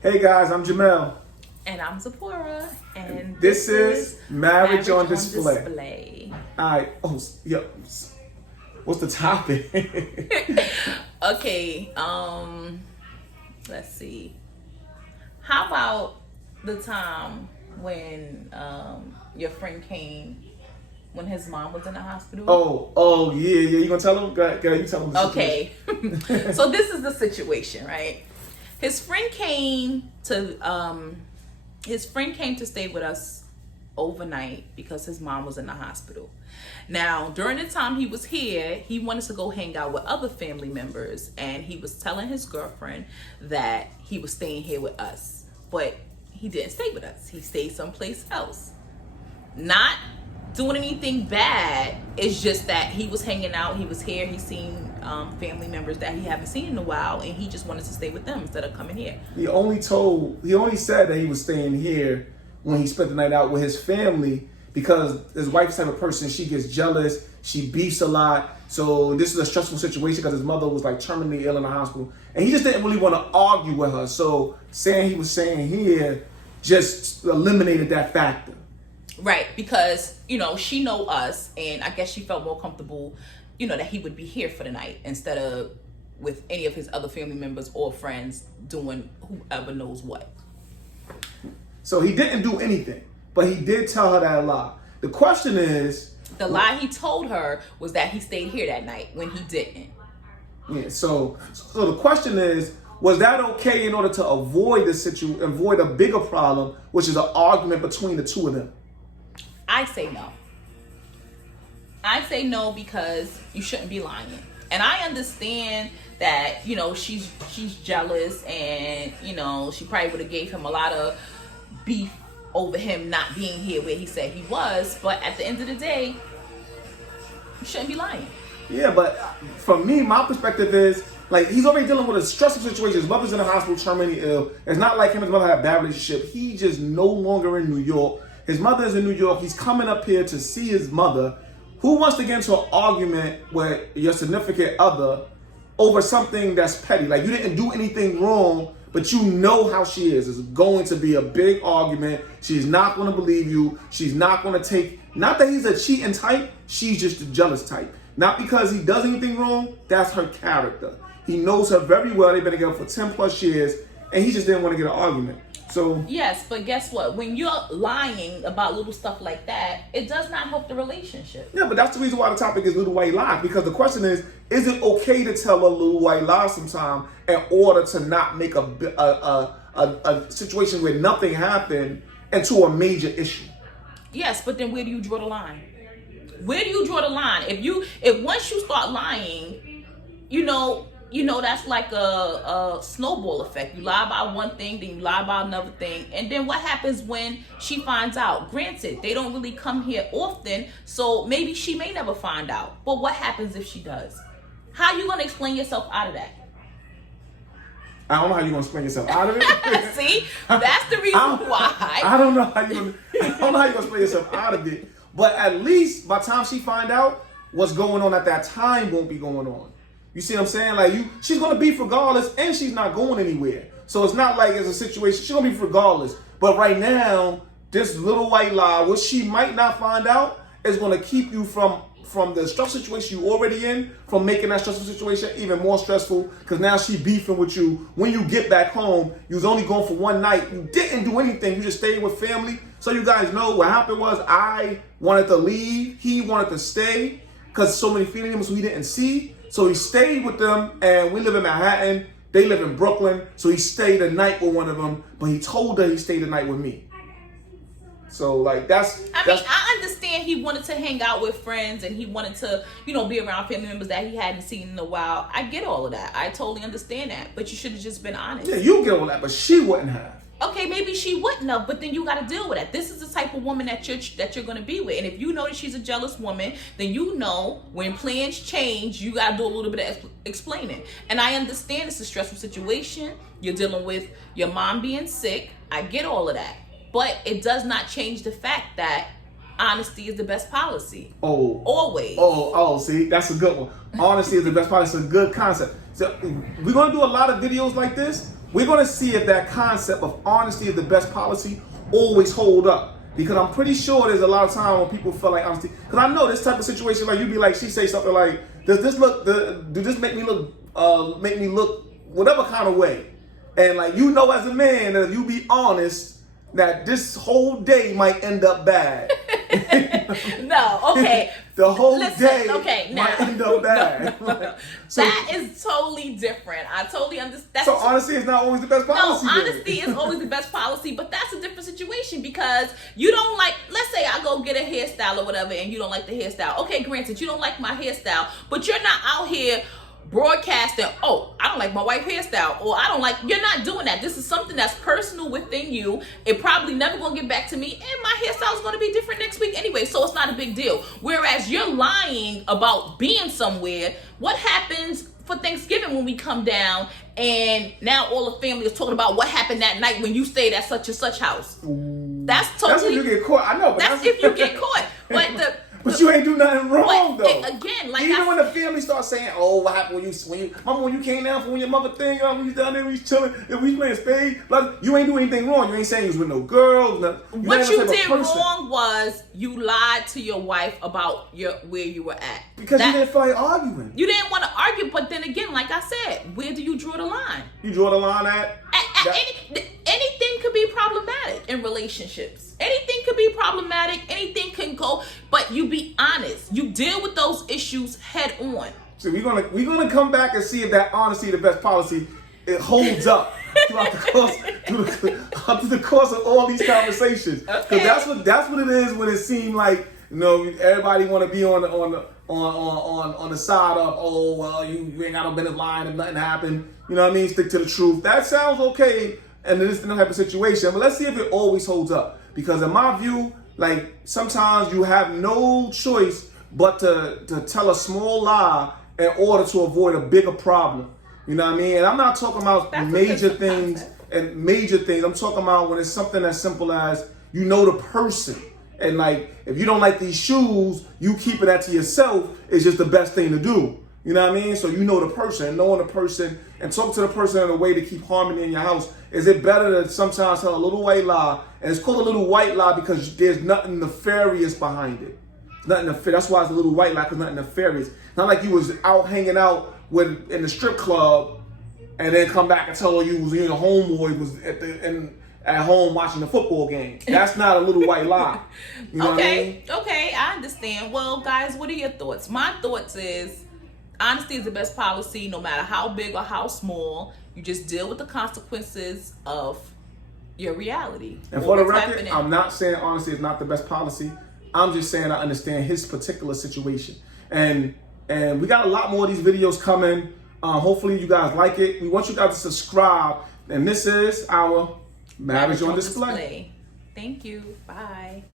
Hey guys, I'm Jamel. And I'm Zipporah. And This is Marriage on Display. Alright, yeah. What's the topic? Okay, let's see. How about the time when your friend came when his mom was in the hospital? Oh, yeah. You gonna tell him? Go ahead, you tell him the Okay. So this is the situation, right? His friend came to stay with us overnight because his mom was in the hospital. Now, during the time he was here, he wanted to go hang out with other family members, and he was telling his girlfriend that he was staying here with us, but he didn't stay with us. He stayed someplace else. Not doing anything bad. It's just that he was hanging out. He was here. He's seen family members that he haven't seen in a while, and he just wanted to stay with them instead of coming here. He only said that he was staying here when he spent the night out with his family because his wife's the type of person, she gets jealous, she beefs a lot. So this is a stressful situation because his mother was like terminally ill in the hospital, and he just didn't really want to argue with her. So saying he was staying here just eliminated that factor. Right, because, she know us, and I guess she felt more comfortable, that he would be here for the night instead of with any of his other family members or friends doing whoever knows what. So he didn't do anything, but he did tell her that lie. The question is... The lie he told her was that he stayed here that night when he didn't. Yeah, so the question is, was that okay in order to avoid avoid a bigger problem, which is an argument between the two of them? I say no. I say no because you shouldn't be lying. And I understand that, she's jealous and, she probably would have gave him a lot of beef over him not being here where he said he was. But at the end of the day, you shouldn't be lying. Yeah, but for me, my perspective is, like, he's already dealing with a stressful situation. His mother's in the hospital, terminally ill. It's not like him and his mother had a bad relationship. He just no longer in New York. His mother is in New York. He's coming up here to see his mother. Who wants to get into an argument with your significant other over something that's petty? Like, you didn't do anything wrong, but you know how she is. It's going to be a big argument. She's not going to believe you. She's not going to take... Not that he's a cheating type. She's just a jealous type. Not because he does anything wrong. That's her character. He knows her very well. They've been together for 10 plus years, and he just didn't want to get an argument. So yes, but guess what? When you're lying about little stuff like that, it does not help the relationship. Yeah, but that's the reason why the topic is little white lies, because the question is it okay to tell a little white lie sometime in order to not make a situation where nothing happened into a major issue? Yes, but then where do you draw the line? Where do you draw the line? If once you start lying, that's like a snowball effect. You lie about one thing, then you lie about another thing. And then what happens when she finds out? Granted, they don't really come here often, so maybe she may never find out. But what happens if she does? How are you going to explain yourself out of that? I don't know how you're going to explain yourself out of it. See? That's the reason why. I don't know how you're going to explain yourself out of it. But at least by the time she find out, what's going on at that time won't be going on. You see what I'm saying? Like, she's going to beef regardless, and she's not going anywhere. So it's not like it's a situation. She's going to beef regardless. But right now, this little white lie, which she might not find out, is going to keep you from the stressful situation you already in, from making that stressful situation even more stressful, because now she beefing with you. When you get back home, you was only going for one night. You didn't do anything. You just stayed with family. So you guys know what happened was I wanted to leave. He wanted to stay because so many family members we didn't see. So he stayed with them, and we live in Manhattan. They live in Brooklyn. So he stayed a night with one of them, but he told her he stayed a night with me. So, like, I understand he wanted to hang out with friends and he wanted to, be around family members that he hadn't seen in a while. I get all of that. I totally understand that. But you should have just been honest. Yeah, you get all that, but she wouldn't have. Okay, maybe she wouldn't have, but then you got to deal with that. This is the type of woman that you're going to be with. And if you know that she's a jealous woman, then when plans change, you got to do a little bit of explaining. And I understand it's a stressful situation. You're dealing with your mom being sick. I get all of that. But it does not change the fact that honesty is the best policy. Oh. Always. Oh, see, that's a good one. Honesty is the best policy. It's a good concept. So we're going to do a lot of videos like this we're going to see if that concept of honesty is the best policy always hold up. Because I'm pretty sure there's a lot of time when people feel like honesty. Because I know this type of situation, like you'd be like, she say something like, does this make me look whatever kind of way? And like, you know, as a man, that if you be honest, that this whole day might end up bad. No, okay. The whole Listen, day okay, now, might end up bad. no. So, That is totally different. I totally understand. so honesty is not always the best policy. No, then. honesty is always the best policy, but that's a different situation because you don't like, let's say I go get a hairstyle or whatever and you don't like the hairstyle. Okay, granted, you don't like my hairstyle, but you're not out here broadcasting, oh, I don't like my wife hairstyle, or I don't like, you're not doing that. This is something that's personal within you. It probably never gonna get back to me, and my hairstyle is gonna be different next week anyway, so it's not a big deal. Whereas you're lying about being somewhere. What happens for Thanksgiving when we come down and now all the family is talking about what happened that night when you stayed at such and such house? That's totally, That's if you get caught. I know, but that's if you get caught. But but you ain't do nothing wrong but though. again, like even when the family starts saying, "Oh, what happened when you came down for when your mother thing, when you down there, we was chilling, and we playing spades." Like, you ain't do anything wrong. You ain't saying you was with no girls. What you did wrong was you lied to your wife about where you were at. Because you didn't feel like arguing. You didn't want to argue, but then again, like I said, where do you draw the line? You draw the line at Anything could be problematic in relationships. Anything could be problematic. Anything can go, but you be honest. You deal with those issues head on. So we're gonna come back and see if that honesty, the best policy, it holds up throughout the course of all these conversations. Because Okay. that's what it is when it seemed like, you know, everybody want to be on the side of, oh well, you ain't got no business lying if nothing happened. You know what I mean? Stick to the truth. That sounds okay in this type of situation, but let's see if it always holds up. Because in my view, like, sometimes you have no choice but to tell a small lie in order to avoid a bigger problem. You know what I mean? And I'm not talking about That's a major different things concept. and major things. I'm talking about when it's something as simple as, you know, the person. And like, if you don't like these shoes, you keeping that to yourself is just the best thing to do. You know what I mean? So you know the person, and knowing the person and talk to the person in a way to keep harmony in your house. Is it better to sometimes tell a little white lie? And it's called a little white lie because there's nothing nefarious behind it. That's why it's a little white lie, because nothing nefarious. Not like you was out hanging out in the strip club and then come back and tell you your homeboy was at home watching the football game. That's not a little white lie. You know what I mean? Okay, I understand. Well, guys, what are your thoughts? My thoughts is honesty is the best policy, no matter how big or how small. You just deal with the consequences of your reality. And or for the what's record, happening. I'm not saying honesty is not the best policy. I'm just saying I understand his particular situation. And we got a lot more of these videos coming. Hopefully you guys like it. We want you guys to subscribe. And this is our Marriage on Display. Thank you. Bye.